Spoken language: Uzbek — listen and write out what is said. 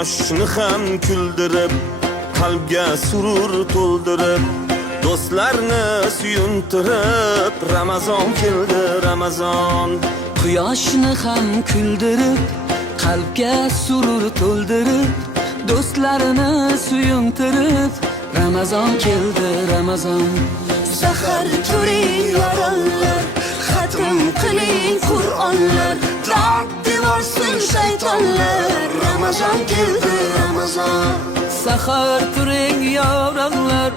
Quyoshni ham kuldirib, qalbga surur to'ldirib, do'stlarni suyuntirib, Ramazon keldi, Ramazon. Quyoshni ham kuldirib, qalbga surur to'ldirib, do'stlarini suyuntirib, Ramazon keldi, Ramazon. Sahar turing yoronglar, xatm qiling Qur'onlar, dod devorsin shaytonlar. Ramazon keldi, Ramazon. Sahar turing yoronglar,